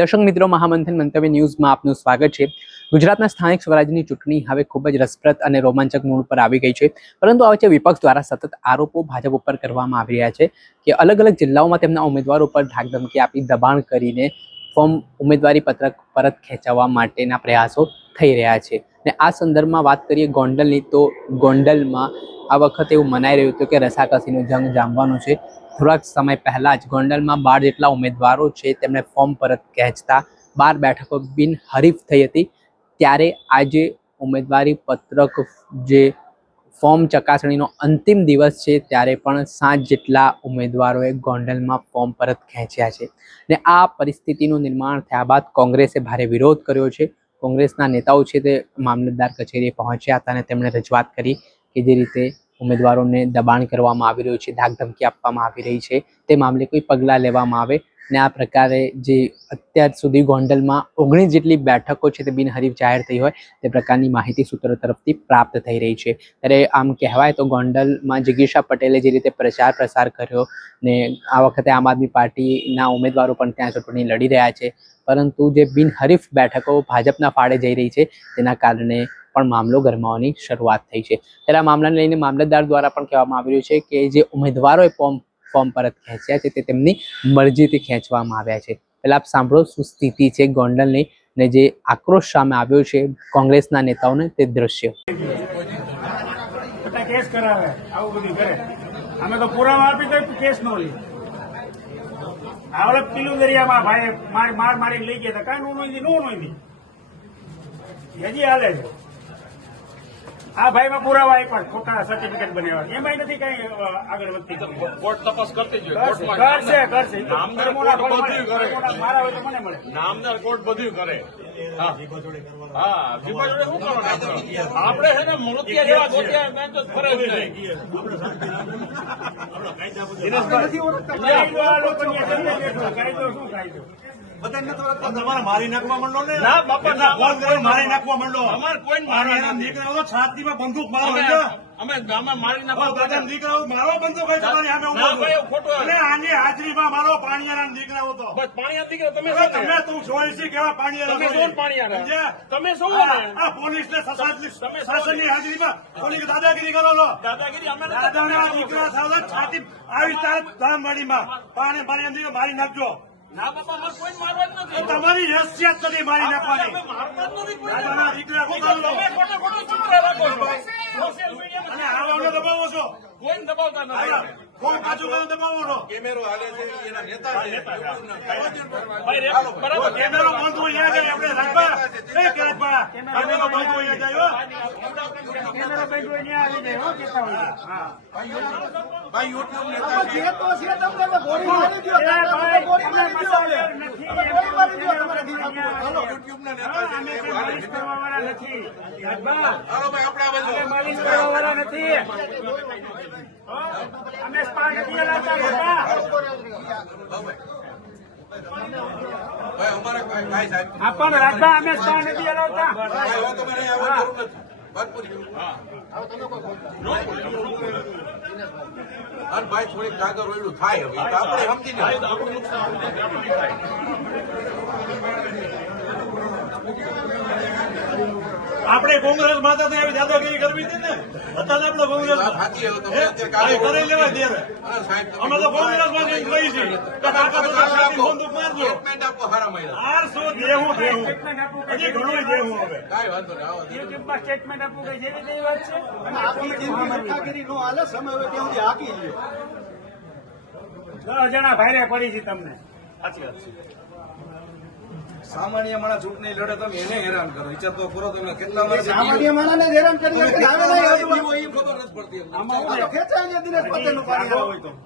દર્શક મિત્રો, મહામંથન મંતવ્ય ન્યૂઝમાં આપનું સ્વાગત છે। ગુજરાતના સ્થાનિક સ્વરાજ્યની ચૂંટણી હવે ખૂબ જ રસપ્રદ અને રોમાંચક મૂડ પર આવી ગઈ છે, પરંતુ આ વચ્ચે વિપક્ષ દ્વારા સતત આરોપો ભાજપ ઉપર કરવામાં આવી રહ્યા છે કે અલગ અલગ જિલ્લાઓમાં તેમના ઉમેદવારો પર ધાકધમકી આપી દબાણ કરીને ફોર્મ ઉમેદવારી પત્રક પરત ખેંચવા માટેના પ્રયાસો થઈ રહ્યા છે। અને આ સંદર્ભમાં વાત કરીએ ગોંડલની, તો ગોંડલમાં આ વખતે એવું મનાઈ રહ્યું હતું કે રસાકસીનો જંગ જામવાનો છે। થોડાક સમય પહેલા જ ગોંડલમાં 12 જેટલા ઉમેદવારો છે તેમણે ફોર્મ પરત ખેંચતા 12 બેઠકો બિનહરીફ થઈ હતી। ત્યારે આજે ઉમેદવારી પત્રક જે ફોર્મ ચકાસણીનો અંતિમ દિવસ છે ત્યારે પણ 7 જેટલા ઉમેદવારોએ ગોંડલમાં ફોર્મ પરત ખેંચ્યા છે। અને આ પરિસ્થિતિનું નિર્માણ થયા બાદ કોંગ્રેસે ભારે વિરોધ કર્યો છે। કોંગ્રેસના નેતાઓ છે તે મામલતદાર કચેરીએ પહોંચ્યા હતા અને તેમણે રજૂઆત કરી કે જે રીતે ઉમેદવારોને દબાણ કરવામાં આવી રહ્યું છે, ધાકધમકી આપવામાં આવી રહી છે, તે મામલે કોઈ પગલાં લેવામાં આવે। અને આ પ્રકારે જે અત્યાર સુધી ગોંડલમાં 19 જેટલી બેઠકો છે તે બિનહરીફ જાહેર થઈ હોય તે પ્રકારની માહિતી સૂત્રો તરફથી પ્રાપ્ત થઈ રહી છે। ત્યારે આમ કહેવાય તો ગોંડલમાં જિગીશા પટેલે જે રીતે પ્રચાર પ્રસાર કર્યો ને આ વખતે આમ આદમી પાર્ટીના ઉમેદવારો પણ ત્યાં ચૂંટણી લડી રહ્યા છે, પરંતુ જે બિનહરીફ બેઠકો ભાજપના ફાળે જઈ રહી છે તેના કારણે પણ મામલો ગરમાવાની શરૂઆત થઈ છે। ત્યારે આ મામલાને લઈને મામલતદાર દ્વારા પણ કહેવામાં આવી રહ્યું છે કે જે ઉમેદવારોએ ફોર્મ પરત ખેંચ્યા છે તે તેમની મરજીથી ખેંચવામાં આવ્યા છે। પહેલા આપ સાંભળો શું સ્થિતિ છે ગોંડલની ને જે આક્રોશ સામે આવ્યો છે કોંગ્રેસના નેતાઓને તે દ્રશ્ય। કેસ કરાવે આવું બધું કરે, અમે તો પુરાવા આપી દઈએ કેસ નો લે। આવડે પીલું દરિયામાં ભાઈ મારી લઈ ગયા હતા, કાંઈ નો નોંધી હજી હાલે છે। આ ભાઈ માં પુરાવા આપ્યા, ખોટા સર્ટિફિકેટ બનાવ્યા, એમાં નથી કઈ આગળ વધતી। કોર્ટ તપાસ કરતી જ કરશે નામદાર કોર્ટ બધું કરે, મારા હોય તો મને મળે, નામદાર કોર્ટ બધું કરે। હા જીબા જોડે શું કરવાનું આપણે છે ને મૂર્તિયા જેવા ગોત્યા મેં તો ફરે જ નહીં। કાયદો શું કાયદો તમારે મારી નાખવા માંડો ને, ના બાપા ના, મારી નાખવા માંડો। અમારે કોઈ મારી દીકરાઓ તો છાતીમાં બંદૂક મારો અમે મારી નાખવા દીકરાઓ મારો બંદૂક હોય તમારી સામે ખોટું અને આની હાજરીમાં મારો પાણીયાના દીકરાઓ તો બસ પાણીયા દીકરા તમે તમે તું જોઈ છે કેવા પાણીયાના પાણીયા તમે શું આ પોલીસ ને શાસનની હાજરીમાં પોલીસ દાદાગીરી કરો છો। દાદાગીરી અમે દાદાના દીકરા સાવ છાતી આવી ધામવાડીમાં પાણી દીકરા મારી નાખજો। ના બાપા અમારે કોઈ મારવા જ નથી, તમારી હેસિયત નથી મારી નાખવાની। મારવા જ નથી કોઈ। દાદાના દીકરા તમે ખોટું સૂત્ર રાખો છો સોશિયલ મીડિયામાં અને આવાને દબાવો છો, કોઈ દબાવતા નથી। ફોન પાછું કરીને દબાવો છો। કેમેરો હાલે છે એના નેતા બરાબર કેમેરો બંધ હોય જાય આપણે રાજભા એ રાજભા કેમેરો બંધ હોય જાય કેમેરો બંધ હોય ત્યાં આવી જાય હો, કેતા હોય ભાઈ યુટ્યુબ નેતા છે જે તો છે તમને ગોળી મારી દો, ગોળી મારી દો ગોળી મારી દો તમારા દીકરા હાલો યુટ્યુબ ના નેતા છે અમે માલિશ કરવા વાળા નથી રાજભા, હાલો ભાઈ આપણે આ બાજુ અમે માલિશ કરવા વાળા નથી, અમે સ્પા નથી હલાવતા બાપા। ભાઈ અમારે ભાઈ સાહેબ આ પણ રાજભા અમે સ્પા નથી હલાવતા। ભાઈ હવે તમારે આવવાની જરૂર નથી, વાત પૂરી। અને ભાઈ થોડીક જાગર ઓયડું થાય હવે તો આપણે સમજી લે। આપણે કોંગ્રેસ માતા એવી દાદાગીરી કરવી હતી ને, અત્યારે આપણે કોંગ્રેસ સાચી હવે તમે અત્યારે કરી લેવાય દે। સાહેબ અમે તો કોંગ્રેસ માં કઈ કહી છે બંદૂક મારજો, સ્ટેટમેન્ટ આપો હારા મહિના 800 દેવું દેવું સ્ટેટમેન્ટ આપવું કઈ હજી ઘણું દેવું હવે કાંઈ વાંધો નહીં આવો યુટ્યુબમાં સ્ટેટમેન્ટ આપવું કઈ જેવી તેવી વાત છે? અને આપણી જિંદગી રખાગીરી નો હાલે, સમય હોય ત્યાં સુધી હાકી લ્યો। 10 જણા ભારે પડી છે તમને, સાચી વાત છે। સામાન્ય માણસ ચૂંટણી લડે તમે એને હેરાન કરો, વિચાર તો કરો તમે કેટલા વર્ષ સામાન્ય માણસને હેરાન કરી ખબર નથી પડતી।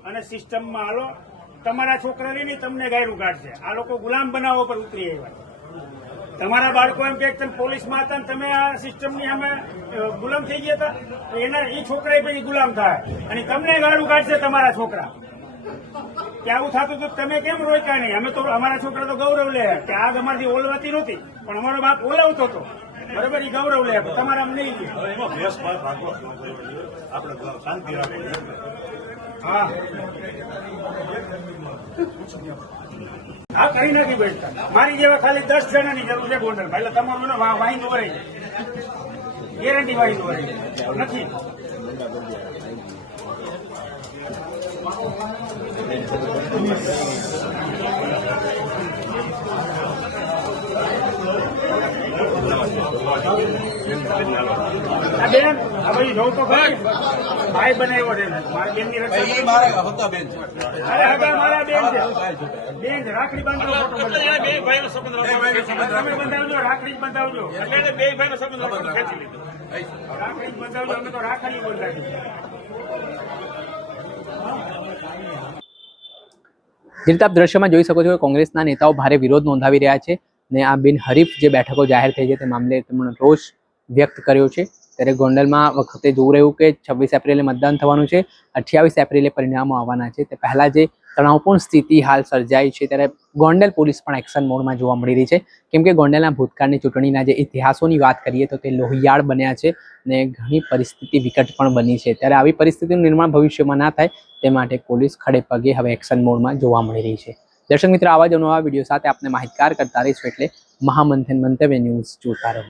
અને સિસ્ટમમાં હાલો, તમારા છોકરા નહીં તમને ગાયરું કાઢશે, આ લોકો ગુલામ બનાવવા પર ઉતરી આવ્યા। તમારા બાળકો એમ કે તમે પોલીસમાં હતા ને તમે આ સિસ્ટમની સામે ગુલામ થઈ ગયા હતા, તો એના એ છોકરા પછી ગુલામ થાય અને તમને ગાયરું કાઢશે તમારા છોકરા। કે આવું થતું તો તમે કેમ રોક્યા નહીં? અમે તો અમારા છોકરા તો ગૌરવ લે કે આગ અમારથી ઓલવાતી નહોતી, પણ અમારો બાપ ઓલાવતો હતો, બરોબર, એ ગૌરવ લે, તમારા નહીં લે। એમાં ભેસ ભાગવા આપણે શાંતિ રાખે। હા હા કઈ નથી બેસતા. મારી જેવા ખાલી 10 જણાની જરૂર છે ગોંડલમાં, એટલે તમારું એને વાહિંદુ વરાઈ જાય, ગેરંટી વાહિંદુ વરાઈ જાય નથી. આ બેન આ ભાઈ જોઉં તો ખરી, ભાઈ બનાવ્યો છે મારા બેનની રક્ષા. એ મારા હતા બેન છે. અરે હવે મારા બેન છે, બેન છે. રાખડી બાંધો ફોટો એટલે બનાવો. બે ભાઈનો સંબંધ બે ભાઈનો સંબંધ તમે બંધાવજો, રાખડી જ બંધાવજો, એટલે એને બે ભાઈનો સંબંધ ખેંચી લીધો. રાખડી જ બંધાવજો. અમે તો રાખડી બંધાવી. જે રીતે આપ દ્રશ્યમાં જોઈ શકો છો કે કોંગ્રેસના નેતાઓ ભારે વિરોધ નોંધાવી રહ્યા છે ને આ બિનહરીફ જે બેઠકો જાહેર થઈ છે તે મામલે તેમણે રોષ વ્યક્ત કર્યો છે. ત્યારે ગોંડલમાં વખતે જોવું રહ્યું કે 26 એપ્રિલે મતદાન થવાનું છે, 28 એપ્રિલે પરિણામો આવવાના છે. તે પહેલા જે તણાવપૂર્ણ સ્થિતિ હાલ સર્જાઈ છે ત્યારે ગોંડલ પોલીસ પણ એક્શન મોડમાં જોવા મળી રહી છે, કેમ કે ગોંડલના ભૂતકાળની ચૂંટણીના જે ઇતિહાસોની વાત કરીએ તો તે લોહિયાળ બન્યા છે ને ઘણી પરિસ્થિતિ વિકટ પણ બની છે. ત્યારે આવી પરિસ્થિતિનું નિર્માણ ભવિષ્યમાં ના થાય તે માટે પોલીસ ખડે પગે હવે એક્શન મોડમાં જોવા મળી રહી છે. દર્શક મિત્રો, આવા જ નવા વિડીયો સાથે આપને માહિતગાર કરતા રહીશું, એટલે મહામંથન મંતવ્ય ન્યૂઝ જોતા રહો.